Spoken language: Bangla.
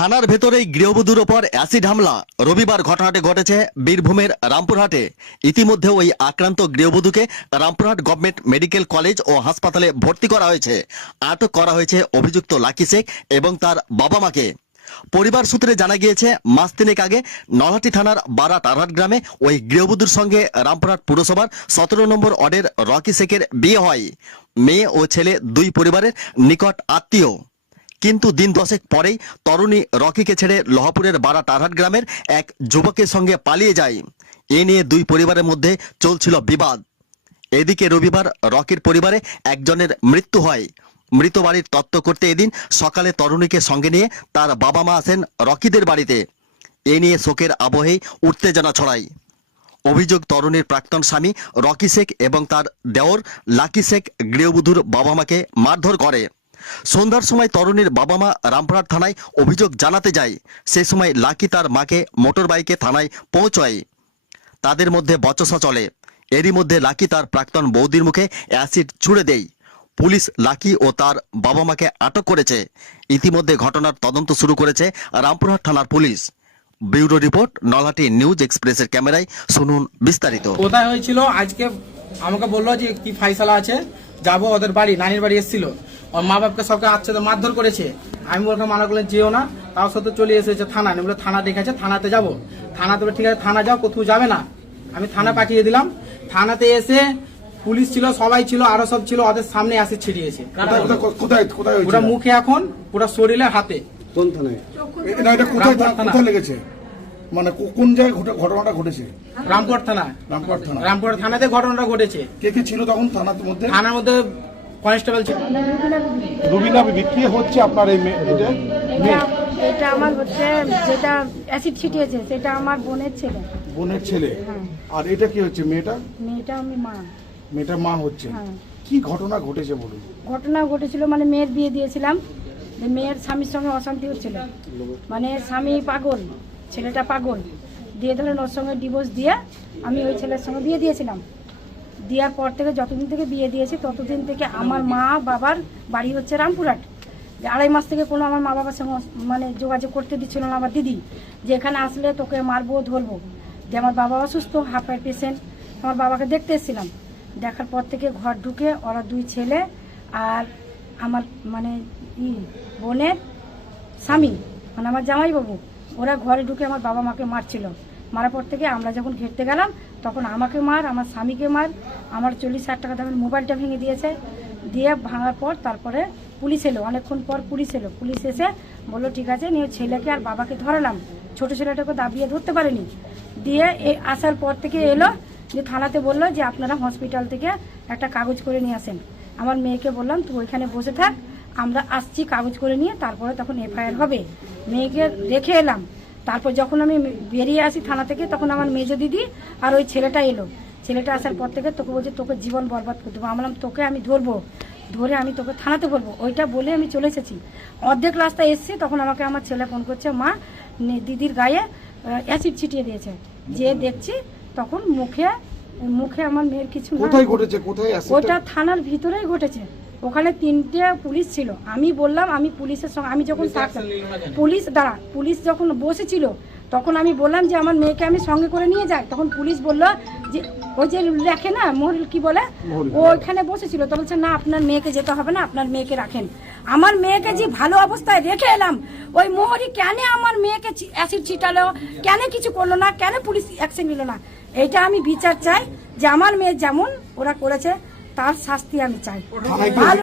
থানার ভেতরেই গৃহবধূর ওপর অ্যাসিড হামলা। রবিবার ঘটনাটি ঘটেছে বীরভূমের রামপুরহাটে। ইতিমধ্যে ওই আক্রান্ত গৃহবধূকে রামপুরহাট গভর্নমেন্ট মেডিকেল কলেজ ও হাসপাতালে ভর্তি করা হয়েছে। আটক করা হয়েছে অভিযুক্ত লাকি শেখ এবং তার বাবা মাকে। পরিবার সূত্রে জানা গিয়েছে, মাস তিনেক আগে নলহাটি থানার বারাট আরহাট গ্রামে ওই গৃহবধূর সঙ্গে রামপুরহাট পুরসভার সতেরো নম্বর ওয়ার্ডের রকি শেখের বিয়ে হয়। মেয়ে ও ছেলে দুই পরিবারের নিকট আত্মীয়। কিন্তু দিন দশেক পরেই তরুণী রকিকে ছেড়ে লহাপুরের বাড়া টারহাট গ্রামের এক যুবকের সঙ্গে পালিয়ে যায়। এ নিয়ে দুই পরিবারের মধ্যে চলছিল বিবাদ। এদিকে রবিবার রকির পরিবারে একজনের মৃত্যু হয়। মৃত বাড়ির তত্ত্ব করতে এদিন সকালে তরুণীকে সঙ্গে নিয়ে তার বাবা মা আসেন রকিদের বাড়িতে। এ নিয়ে শোকের আবহেই উত্তেজনা ছড়ায়। অভিযোগ, তরুণীর প্রাক্তন স্বামী রকি শেখ এবং তার দেওর লাকি শেখ গৃহবধূর বাবা মাকে মারধর করে। সন্ধ্যার সময় তরুণীর বাবা মা রামপুরহাট থানায় অভিযোগ জানাতে যায়। সে সময় লাকি তার মাকে মোটর বাইকে থানায় পৌঁছয়। তাদের মধ্যে বচসা চলে। এরই মধ্যে লাকি তার প্রাক্তন বৌদির মুখে অ্যাসিড ছুড়ে দেয়। পুলিশ লাকি ও তার বাবা মাকে আটক করেছে। ইতিমধ্যে ঘটনার তদন্ত শুরু করেছে রামপুরহাট থানার police. Bureau report, Nalhati news এক্সপ্রেসের ক্যামেরায় শুনুন বিস্তারিত। কোথায় হয়েছিল? আজকে আমাকে বলল যে কি ফাইসালা আছে? যাব ওদের বাড়ি, নানির বাড়ি এসেছিল। ওর মা বাপকে সবকে আচ্ছা মারধর করেছে। আমি ওকে মানা করলেন যেও না তাও সাথে চলে এসেছে থানা আমি বলে থানা দেখেছে থানাতে যাব। থানাতে বলে, ঠিক আছে থানা যাও কোথাও যাবে না। আমি থানা পাঠিয়ে দিলাম। থানাতে এসে পুলিশ ছিল সবাই ছিল আরও সব ছিল ওদের সামনে আসে ছিড়িয়েছে? পুরো মুখে এখন পুরো শরীরে হাতে। কোন থানায়? এটা কোথায় থানা। কোথায় লেগেছে? মানে কোন জায়গায় ঘটনাটা ঘটেছে? রামপুর থানা। রামপুরহাট থানা। রামপুর থানাতে ঘটনাটা ঘটেছে। কে কে ছিল তখন থানার মধ্যে? থানার মধ্যে কনস্টেবল ছিল রুবিনা বিবি কে হচ্ছে আপনার এই এটা? এটা আমার হচ্ছে যেটা অ্যাসিড ছিটিয়েছে সেটা আমার বোনের ছেলে। বোনের ছেলে? হ্যাঁ। আর এটা কি হচ্ছে মেয়েটা? মেয়েটা আমি মা। মেয়েটার মা হচ্ছে। হ্যাঁ। কি ঘটনা ঘটেছে বলুন? ঘটনা ঘটেছিল মানে মেয়ের বিয়ে দিয়েছিলাম। মেয়ের স্বামীর সঙ্গে অশান্তি হচ্ছিল। মানে স্বামী পাগল ছেলেটা পাগল। দিয়ে ধরেন ওর সঙ্গে ডিভোর্স দিয়ে আমি ওই ছেলের সঙ্গে বিয়ে দিয়েছিলাম। দেওয়ার পর থেকে যতদিন থেকে বিয়ে দিয়েছি, ততদিন থেকে আমার মা বাবার বাড়ি হচ্ছে রামপুরহাট। আড়াই মাস থেকে কোনো আমার মা বাবার সঙ্গে মানে যোগাযোগ করতে দিচ্ছিল না আমার দিদি, যে এখানে আসলে তোকে মারবো, ধরবো। যে আমার বাবা অসুস্থ পায়ের পেশেন্ট আমার বাবাকে দেখতে এসেছিলাম। দেখার পর থেকে ঘর ঢুকে ওরা দুই ছেলে আর আমার মানে ই বোনের স্বামী মানে আমার জামাইবাবু, ওরা ঘরে ঢুকে আমার বাবা মাকে মারছিল। মারার পর থেকে আমরা যখন ঘেরতে গেলাম তখন আমাকে মার, আমার স্বামীকে মার, আমার চল্লিশ হাজার টাকা দামের মোবাইলটা ভেঙে দিয়েছে। দিয়ে ভাঙার পর তারপরে পুলিশ এলো, অনেকক্ষণ পর পুলিশ এলো। পুলিশ এসে বলল, ঠিক আছে, নিয়ে ছেলেকে আর বাবাকে ধরালাম। ছোট ছেলেটাকে দাবিয়ে ধরতে পারেনি। দিয়ে এ আসার পর থেকে এলো, যে থানাতে বলল যে, আপনারা হসপিটাল থেকে একটা কাগজ করে নিয়ে আসেন। আমার মেয়েকে বললাম, তুই ওইখানে বসে থাক, আমরা আসছি কাগজ করে নিয়ে, তারপরে তখন এফআইআর হবে। মেয়েকে রেখে এলাম। তারপর যখন আমি বেরিয়ে আসি থানা থেকে তখন আমার মেজো দিদি আর ওই ছেলেটা এলো। ছেলেটা আসার পর থেকে তোকে বলছে তোকে জীবন বরবাদ করে দেবো। আমি তোকে আমি ধরবো ধরে আমি তোকে থানাতে বলব। ওইটা বলে আমি চলে এসেছি। অর্ধেক রাস্তায় এসেছি তখন আমাকে আমার ছেলে ফোন করছে মা দিদির গায়ে অ্যাসিড ছিটিয়ে দিয়েছে। যে দেখছি তখন মুখে মুখে আমার মেয়ের কিছু কোথায় ঘটেছে? কোথায় ওটা থানার ভিতরেই ঘটেছে। ওখানে তিনটে পুলিশ ছিল। আমি বললাম আমি পুলিশের সঙ্গে আমি যখন থাকতাম পুলিশ দাঁড়া পুলিশ যখন বসেছিল তখন আমি বললাম যে আমার মেয়েকে আমি সঙ্গে করে নিয়ে যাই। তখন পুলিশ বলল যে ওই যে লেখে না মহরিল কি বলে? ও ওইখানে বসেছিল। তো বলছে না আপনার মেয়েকে যেতে হবে না আপনার মেয়েকে রাখেন। আমার মেয়েকে যে ভালো অবস্থায় রেখে এলাম ওই মোহরি কেন আমার মেয়েকে চি- অ্যাসিড ছিটালো কেন কিছু করল না কেন পুলিশ অ্যাকশন নিল না। এটা আমি বিচার চাই যে আমার মেয়ে যেমন ওরা করেছে তার শাস্তি আমি চাই। ভালো